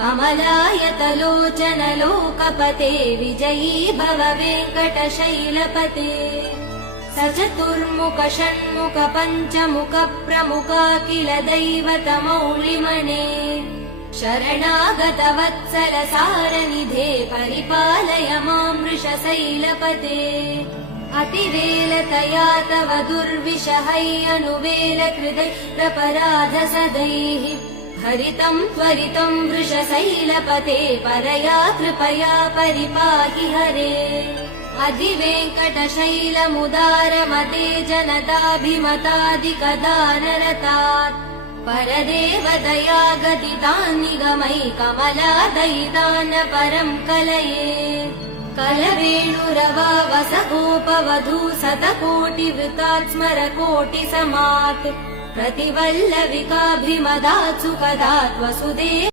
कमलायतलोचन लोकपते विजयी भव वेङ्कटशैलपते सचतुर्मुख षण्मुख पञ्चमुख प्रमुखाखिल दैवतमौलिमणे शरणागत वत्सल सारनिधे परिपालय मां वृषशैलपते अतिवेलतया तव दुर्विषहैरनुवेल कृतैरपराध सदैः हरितं त्वरितं वृषशैलपते परया कृपया परिपाहि हरे अधिवेङ्कटशैलमुदारमते जनताभिमतादिकदानरतात् परदेवदया गदितान् निगमै कमलादयितान् परं कलये कलवेणुरवावसगोपवधू शतकोटिवृतात् स्मरकोटिसमात् प्रतिवल्लविकाभिमदात् सुखदात् वसुदेव